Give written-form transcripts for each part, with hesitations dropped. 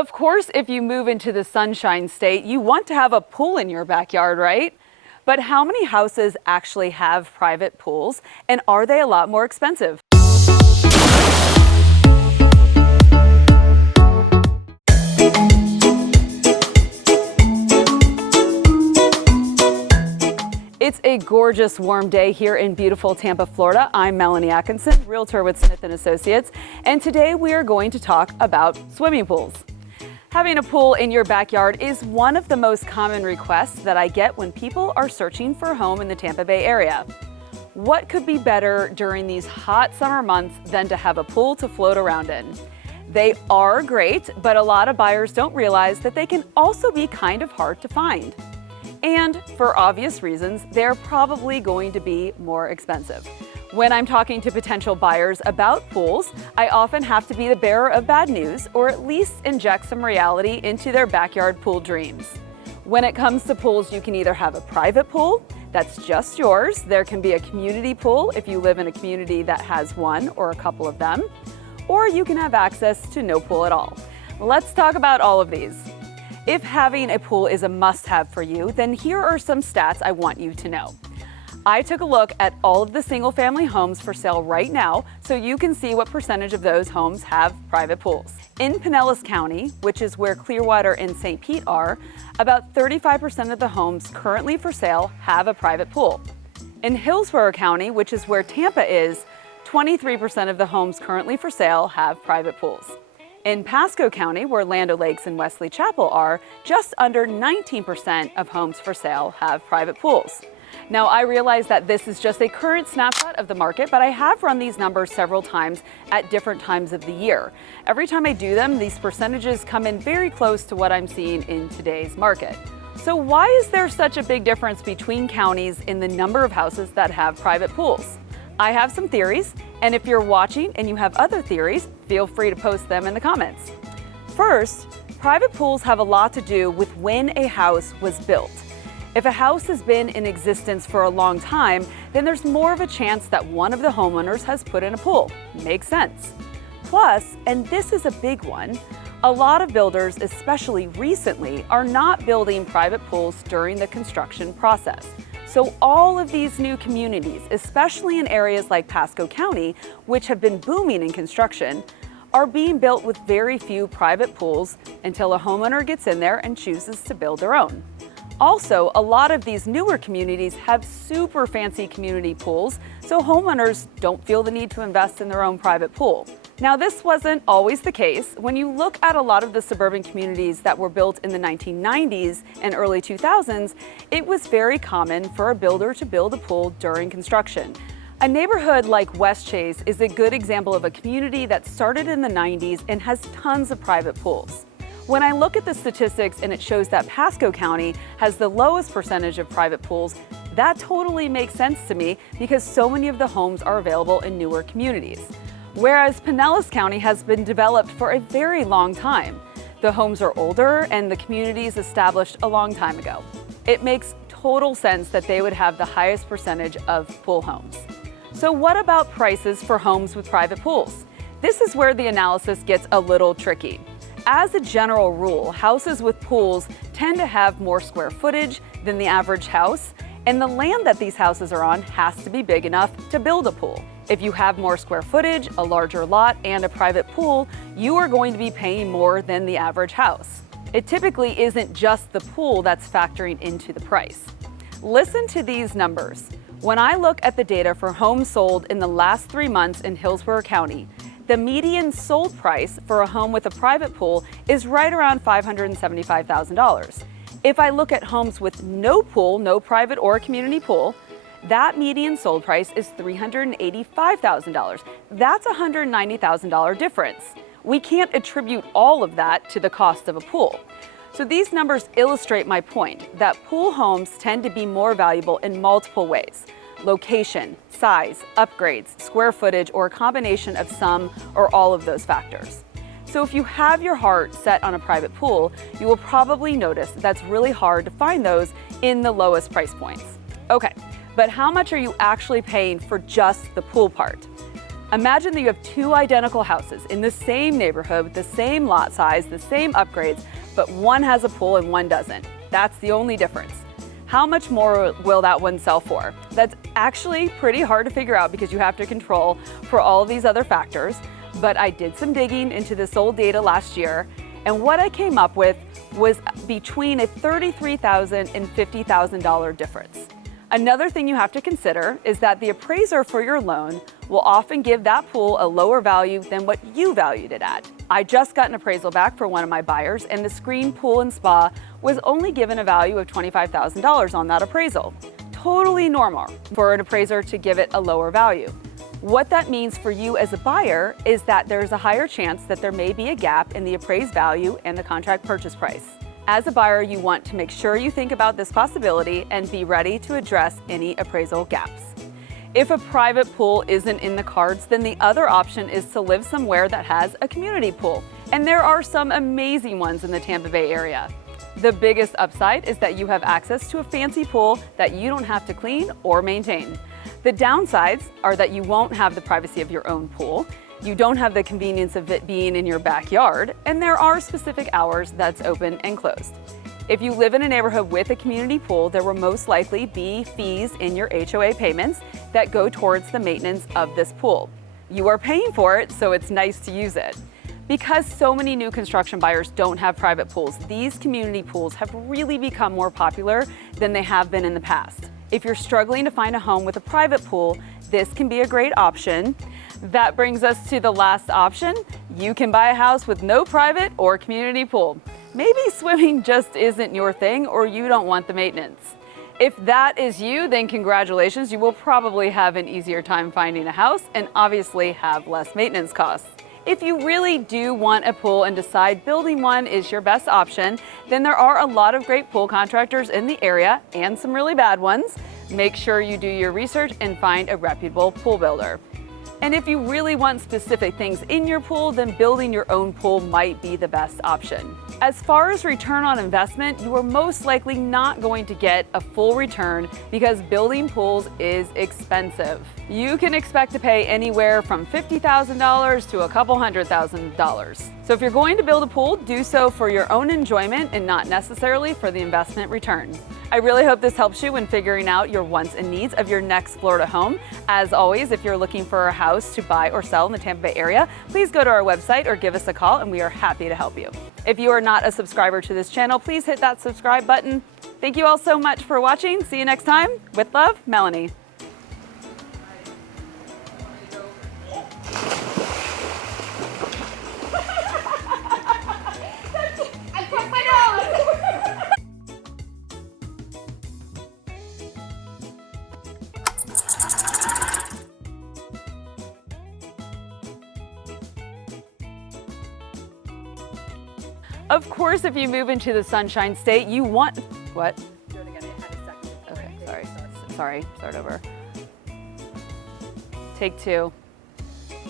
Of course, if you move into the Sunshine State, you want to have a pool in your backyard, right? But how many houses actually have private pools, and are they a lot more expensive? It's a gorgeous warm day here in beautiful Tampa, Florida. I'm Melanie Atkinson, realtor with Smith & Associates, and today we are going to talk about swimming pools. Having a pool in your backyard is one of the most common requests that I get when people are searching for a home in the Tampa Bay area. What could be better during these hot summer months than to have a pool to float around in? They are great, but a lot of buyers don't realize that they can also be kind of hard to find. And for obvious reasons, they're probably going to be more expensive. When I'm talking to potential buyers about pools, I often have to be the bearer of bad news, or at least inject some reality into their backyard pool dreams. When it comes to pools, you can either have a private pool that's just yours. There can be a community pool if you live in a community that has one or a couple of them, or you can have access to no pool at all. Let's talk about all of these. If having a pool is a must-have for you, then here are some stats I want you to know. I took a look at all of the single-family homes for sale right now so you can see what percentage of those homes have private pools. In Pinellas County, which is where Clearwater and St. Pete are, about 35% of the homes currently for sale have a private pool. In Hillsborough County, which is where Tampa is, 23% of the homes currently for sale have private pools. In Pasco County, where Land O'Lakes and Wesley Chapel are, just under 19% of homes for sale have private pools. Now, I realize that this is just a current snapshot of the market, but I have run these numbers several times at different times of the year. Every time I do them, these percentages come in very close to what I'm seeing in today's market. So why is there such a big difference between counties in the number of houses that have private pools? I have some theories, and if you're watching and you have other theories, feel free to post them in the comments. First, private pools have a lot to do with when a house was built. If a house has been in existence for a long time, then there's more of a chance that one of the homeowners has put in a pool. Makes sense. Plus, and this is a big one, a lot of builders, especially recently, are not building private pools during the construction process. So all of these new communities, especially in areas like Pasco County, which have been booming in construction, are being built with very few private pools until a homeowner gets in there and chooses to build their own. Also, a lot of these newer communities have super fancy community pools, so homeowners don't feel the need to invest in their own private pool. Now, this wasn't always the case. When you look at a lot of the suburban communities that were built in the 1990s and early 2000s, it was very common for a builder to build a pool during construction. A neighborhood like West Chase is a good example of a community that started in the 90s and has tons of private pools. When I look at the statistics and it shows that Pasco County has the lowest percentage of private pools, that totally makes sense to me because so many of the homes are available in newer communities. Whereas Pinellas County has been developed for a very long time. The homes are older and the communities established a long time ago. It makes total sense that they would have the highest percentage of pool homes. So what about prices for homes with private pools? This is where the analysis gets a little tricky. As a general rule, houses with pools tend to have more square footage than the average house, and the land that these houses are on has to be big enough to build a pool. If you have more square footage, a larger lot, and a private pool, you are going to be paying more than the average house. It typically isn't just the pool that's factoring into the price. Listen to these numbers. When I look at the data for homes sold in the last 3 months in Hillsborough County, the median sold price for a home with a private pool is right around $575,000. If I look at homes with no pool, no private or community pool, that median sold price is $385,000. That's a $190,000 difference. We can't attribute all of that to the cost of a pool. So these numbers illustrate my point that pool homes tend to be more valuable in multiple ways. Location, size, upgrades, square footage, or a combination of some or all of those factors. So if you have your heart set on a private pool, you will probably notice that's really hard to find those in the lowest price points. Okay, but how much are you actually paying for just the pool part? Imagine that you have two identical houses in the same neighborhood with the same lot size, the same upgrades, but one has a pool and one doesn't. That's the only difference. How much more will that one sell for? That's actually pretty hard to figure out because you have to control for all of these other factors, but I did some digging into this old data last year, and what I came up with was between a $33,000 and $50,000 difference. Another thing you have to consider is that the appraiser for your loan will often give that pool a lower value than what you valued it at. I just got an appraisal back for one of my buyers, and the screen pool and spa was only given a value of $25,000 on that appraisal. Totally normal for an appraiser to give it a lower value. What that means for you as a buyer is that there's a higher chance that there may be a gap in the appraised value and the contract purchase price. As a buyer, you want to make sure you think about this possibility and be ready to address any appraisal gaps. If a private pool isn't in the cards, then the other option is to live somewhere that has a community pool. And there are some amazing ones in the Tampa Bay area. The biggest upside is that you have access to a fancy pool that you don't have to clean or maintain. The downsides are that you won't have the privacy of your own pool. You don't have the convenience of it being in your backyard, and there are specific hours that's open and closed. If you live in a neighborhood with a community pool, there will most likely be fees in your HOA payments that go towards the maintenance of this pool. You are paying for it, so it's nice to use it. Because so many new construction buyers don't have private pools, these community pools have really become more popular than they have been in the past. If you're struggling to find a home with a private pool, this can be a great option. That brings us to the last option. You can buy a house with no private or community pool. Maybe swimming just isn't your thing, or you don't want the maintenance. If that is you, then congratulations. You will probably have an easier time finding a house and obviously have less maintenance costs. If you really do want a pool and decide building one is your best option, then there are a lot of great pool contractors in the area and some really bad ones. Make sure you do your research and find a reputable pool builder. And if you really want specific things in your pool, then building your own pool might be the best option. As far as return on investment, you are most likely not going to get a full return because building pools is expensive. You can expect to pay anywhere from $50,000 to a couple $100,000. So if you're going to build a pool, do so for your own enjoyment and not necessarily for the investment return. I really hope this helps you in figuring out your wants and needs of your next Florida home. As always, if you're looking for a house to buy or sell in the Tampa Bay area, please go to our website or give us a call and we are happy to help you. If you are not a subscriber to this channel, please hit that subscribe button. Thank you all so much for watching. See you next time. With love, Melanie. Of course, if you move into the Sunshine State, you want, what? Do it again, it had a second. Okay, sorry, start over. Take two.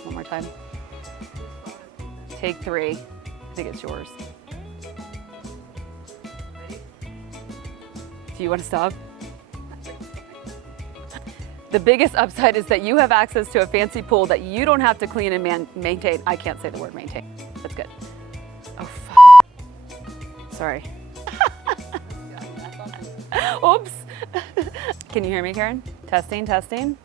One more time. Take three. I think it's yours. Do you want to stop? The biggest upside is that you have access to a fancy pool that you don't have to clean and maintain. I can't say the word maintain. That's good. Oh, sorry. Oops. Can you hear me, Karen? Testing, testing.